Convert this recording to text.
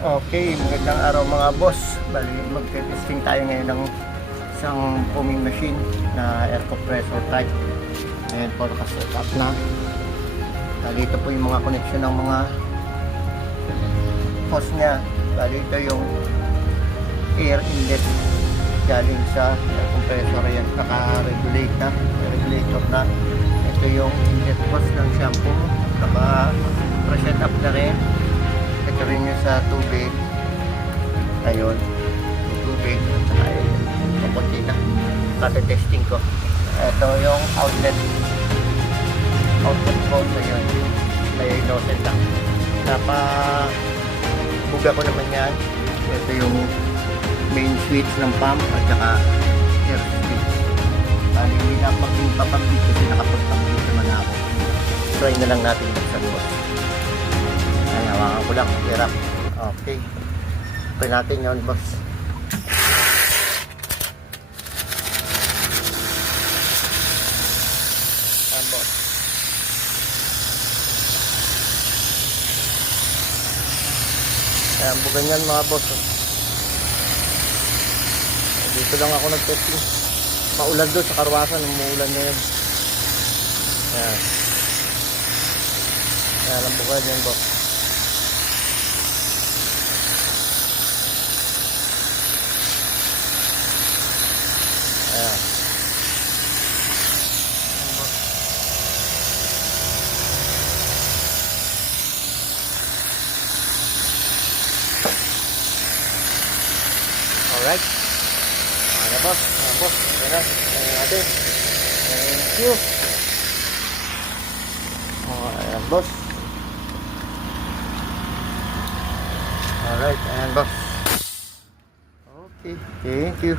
Okay, magandang araw mga boss. Bali, mag-testing tayo ngayon ng isang foaming machine na air compressor type. Ayan po, nakaset up na. Bali, ito po yung mga connection ng mga hose nya. Bali, ito yung air inlet galing sa air compressor. Yan, naka-regulate na, regulator na. Ito yung inlet hose ng shampoo. Naka-preset up na rin. Ito rin yung sa tubig. Ayun, tubig at saka papunti na testing ko. Ito yung outlet ko sa yun, may nozzle lang. Buga ko naman yan. Ito yung main switch ng pump at saka air switch. Bali, hindi na magpapambit kasi nakapagpambit naman ako. Try na lang natin buksan mo. Hawakan ko lang, hirap. Okay. Try natin yun, boss. Ayan, boss. Ayan, bugan yan mga boss. Dito lang ako nag-testing. Maulan doon sa Karwasan, umuulan na yun. Ayan. Ayan, ang bugan yan, boss. Ayan. Alright. Ano boss? Ano boss? Ayan natin. Thank you. Ayan boss. Alright. Ayan boss. Okay. Thank you.